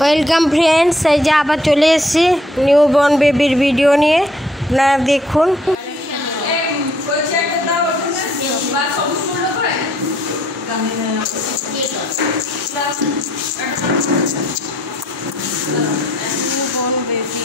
Welcome friends, এই যে আবার চলে এসেছি নিউবর্ন বেবির ভিডিও নিয়ে। আপনারা দেখুন। নিউবর্ন বেবি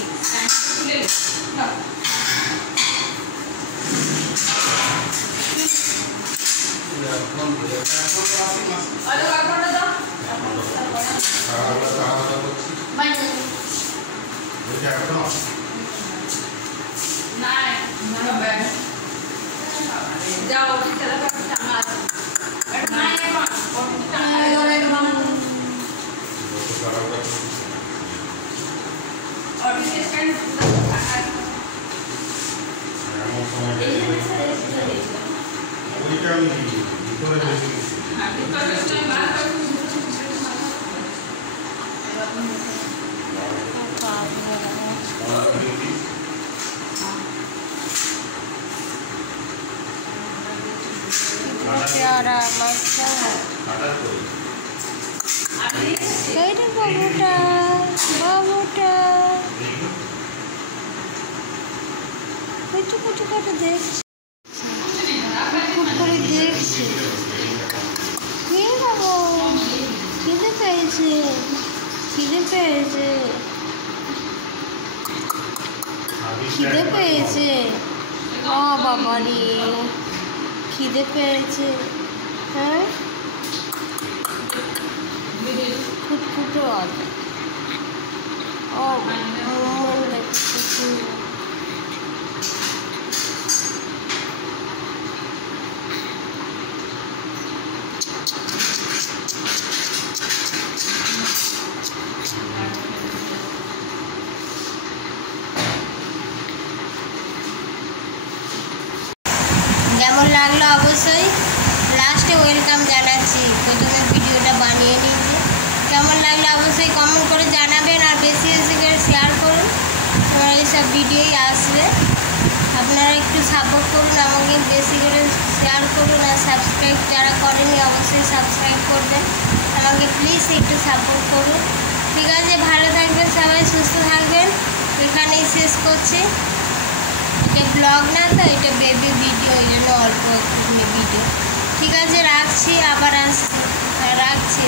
प्यारा बच्चा बाबूटा बाबूटा कुछ कुछ कर देख করে দেখছে কে বাবু খিদে পেয়েছে খিদে পেয়েছে খিদে পেয়েছে ও বাবা রে খিদে পেয়েছে। হ্যাঁ খুটখুটো আছে। ও মন লাগছে। কেমন লাগলো অবশ্যই লাস্টে ওয়েলকাম জানাচ্ছি। প্রথমে ভিডিওটা বানিয়ে নিয়েছি, কেমন লাগলো অবশ্যই কমেন্ট করে জানাবেন, আর বেশি বেশি করে শেয়ার করুন। তোমার এইসব ভিডিওই আসবে, আপনারা একটু সাপোর্ট করুন আমাকে, বেশি করে শেয়ার করুন, আর সাবস্ক্রাইব যারা করেনি অবশ্যই সাবস্ক্রাইব করবেন আমাকে, প্লিজ একটু সাপোর্ট করুন। ঠিক আছে, ভালো থাকবেন সবাই, সুস্থ থাকবেন। এখানেই শেষ করছি। এটা ব্লগ না তো, এটা বেবি ভিডিও, এই জন্য অল্প ভিডিও। ঠিক আছে, রাখছি, আবার আসছি, রাখছি।